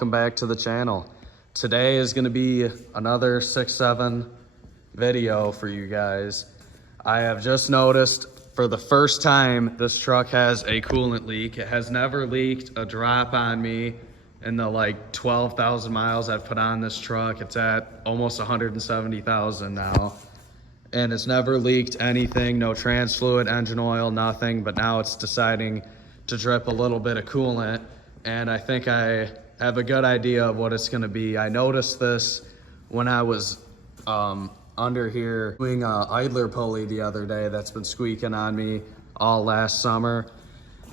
welcome back to the channel. Today is going to be another 6-7 video for you guys. I have just noticed for the first time this truck has a coolant leak. It has never leaked a drop on me in the like 12,000 miles I've put on this truck. It's at almost 170,000 now. And it's never leaked anything, no trans fluid, engine oil, nothing. But now it's deciding to drip a little bit of coolant. And I think I have a good idea of what it's gonna be. I noticed this when I was under here doing a idler pulley the other day that's been squeaking on me all last summer.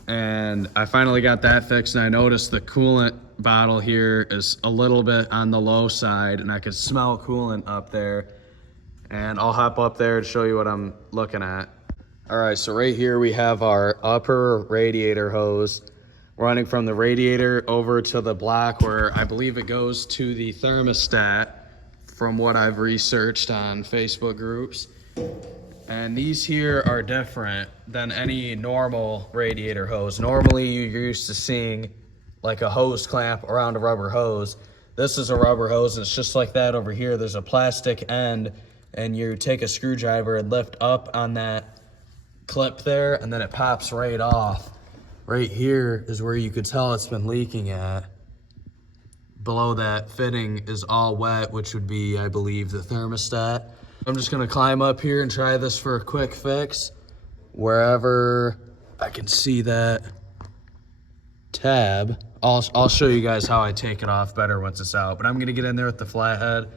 And I finally got that fixed, and I noticed the coolant bottle here is a little bit on the low side, and I could smell coolant up there. And I'll hop up there and show you what I'm looking at. All right, so right here we have our upper radiator hose running from the radiator over to the block where I believe it goes to the thermostat from what I've researched on Facebook groups. And these here are different than any normal radiator hose. Normally you're used to seeing like a hose clamp around a rubber hose. This is a rubber hose, and it's just like that over here. There's a plastic end, and you take a screwdriver and lift up on that clip there, and then it pops right off. Right here is where you could tell it's been leaking at. Below that fitting is all wet, which would be, I believe, the thermostat. I'm just gonna climb up here and try this for a quick fix. Wherever I can see that tab, I'll show you guys how I take it off better once it's out. But I'm gonna get in there with the flathead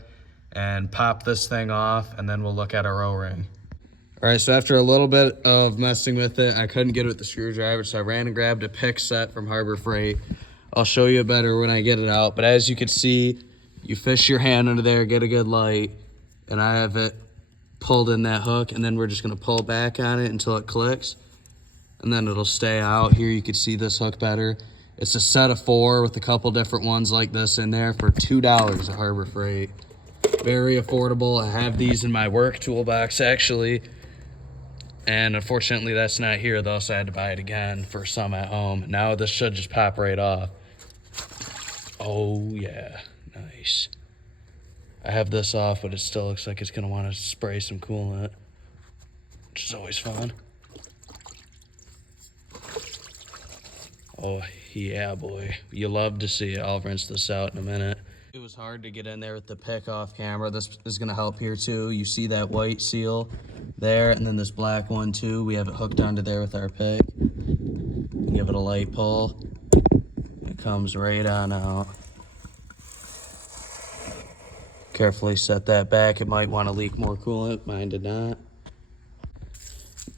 and pop this thing off, and then we'll look at our O-ring. All right, so after a little bit of messing with it, I couldn't get it with the screwdriver, so I ran and grabbed a pick set from Harbor Freight. I'll show you better when I get it out, but as you can see, you fish your hand under there, get a good light, and I have it pulled in that hook, and then we're just gonna pull back on it until it clicks, and then it'll stay out. Here you can see this hook better. It's a set of 4 with a couple different ones like this in there for $2 at Harbor Freight. Very affordable. I have these in my work toolbox actually, and unfortunately that's not here though, so I had to buy it again for some at home. Now this should just pop right off. Oh yeah, nice. I have this off, but it still looks like it's gonna want to spray some coolant, which is always fun. Oh yeah, boy, you love to see it. I'll rinse this out in a minute. It was hard to get in there with the pick off camera. This is gonna help here too. You see that white seal there, and then this black one too. We have it hooked onto there with our pick. Give it a light pull. It comes right on out. Carefully set that back. It might want to leak more coolant. Mine did not.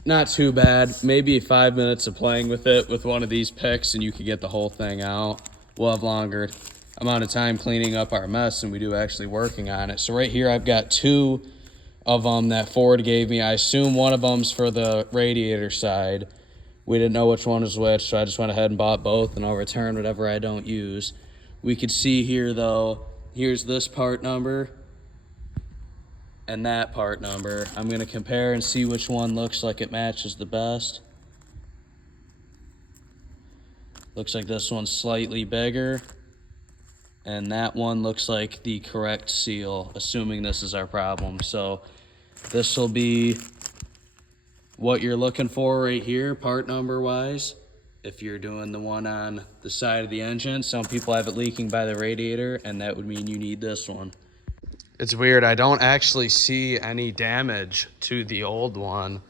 Not too bad. Maybe 5 minutes of playing with it with one of these picks and you could get the whole thing out. We'll have longer amount of time cleaning up our mess than we do actually working on it. So right here I've got 2 of them that Ford gave me. I assume one of them's for the radiator side. We didn't know which one was which, so I just went ahead and bought both, and I'll return whatever I don't use. We could see here though, here's this part number and that part number. I'm gonna compare and see which one looks like it matches the best. Looks like this one's slightly bigger, and that one looks like the correct seal, assuming this is our problem. So this will be what you're looking for right here, part number wise. If you're doing the one on the side of the engine, some people have it leaking by the radiator, and that would mean you need this one. It's weird, I don't actually see any damage to the old one.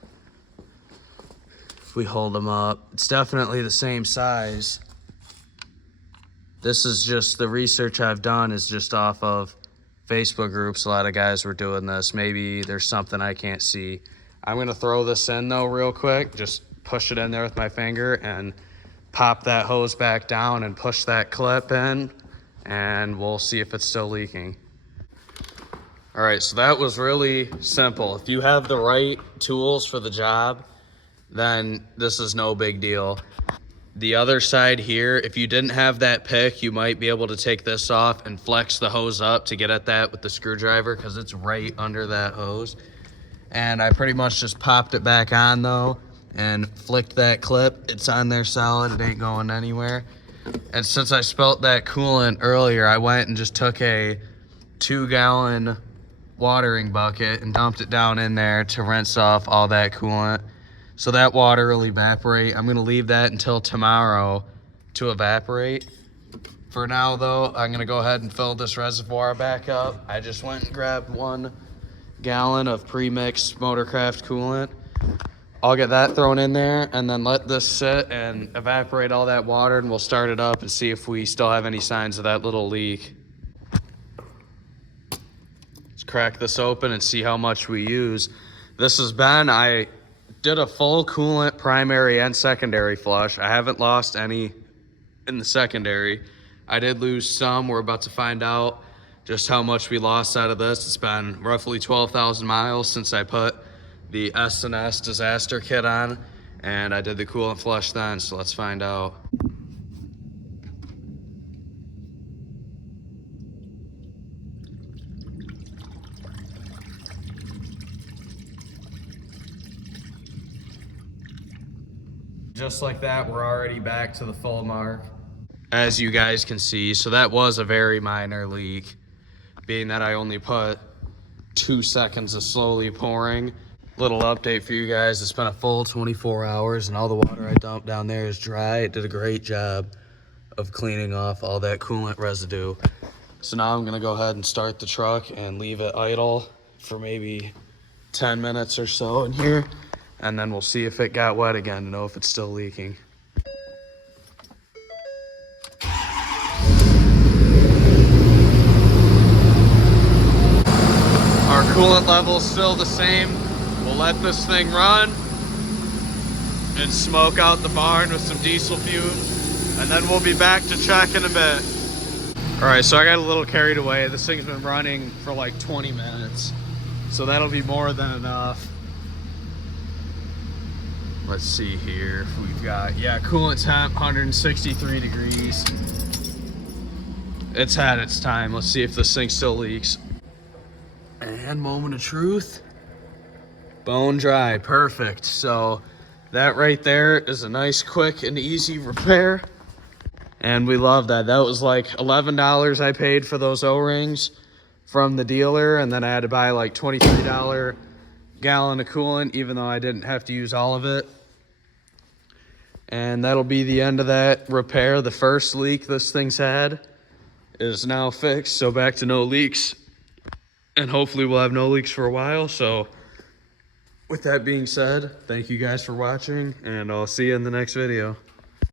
If we hold them up, it's definitely the same size. This is just the research I've done is just off of Facebook groups. A lot of guys were doing this. Maybe there's something I can't see. I'm gonna throw this in though real quick. Just push it in there with my finger and pop that hose back down and push that clip in, and we'll see if it's still leaking. All right, so that was really simple. If you have the right tools for the job, then this is no big deal. The other side here, if you didn't have that pick, you might be able to take this off and flex the hose up to get at that with the screwdriver, because it's right under that hose. And I pretty much just popped it back on though and flicked that clip. It's on there solid, it ain't going anywhere. And since I spilt that coolant earlier, I went and just took a 2-gallon watering bucket and dumped it down in there to rinse off all that coolant. So that water will evaporate. I'm gonna leave that until tomorrow to evaporate. For now though, I'm gonna go ahead and fill this reservoir back up. I just went and grabbed 1 gallon of pre-mixed Motorcraft coolant. I'll get that thrown in there and then let this sit and evaporate all that water, and we'll start it up and see if we still have any signs of that little leak. Let's crack this open and see how much we use. This has been, I did a full coolant primary and secondary flush. I haven't lost any in the secondary. I did lose some. We're about to find out just how much we lost out of this. It's been roughly 12,000 miles since I put the S&S disaster kit on, and I did the coolant flush then, so let's find out. Just like that, we're already back to the full mark, as you guys can see. So that was a very minor leak, being that I only put 2 seconds of slowly pouring. Little update for you guys, it's been a full 24 hours and all the water I dumped down there is dry. It did a great job of cleaning off all that coolant residue. So now I'm gonna go ahead and start the truck and leave it idle for maybe 10 minutes or so in here, and then we'll see if it got wet again to know if it's still leaking. Our coolant level's still the same. We'll let this thing run and smoke out the barn with some diesel fumes, and then we'll be back to check in a bit. All right, so I got a little carried away. This thing's been running for like 20 minutes, so that'll be more than enough. Let's see here if we've got, yeah, coolant temp, 163 degrees. It's had its time. Let's see if this thing still leaks. And moment of truth. Bone dry, perfect. So that right there is a nice, quick, and easy repair. And we love that. That was like $11 I paid for those O-rings from the dealer. And then I had to buy like $23 gallon of coolant, even though I didn't have to use all of it. And that'll be the end of that repair. The first leak this thing's had is now fixed. So back to no leaks. And hopefully we'll have no leaks for a while. So with that being said, thank you guys for watching, and I'll see you in the next video.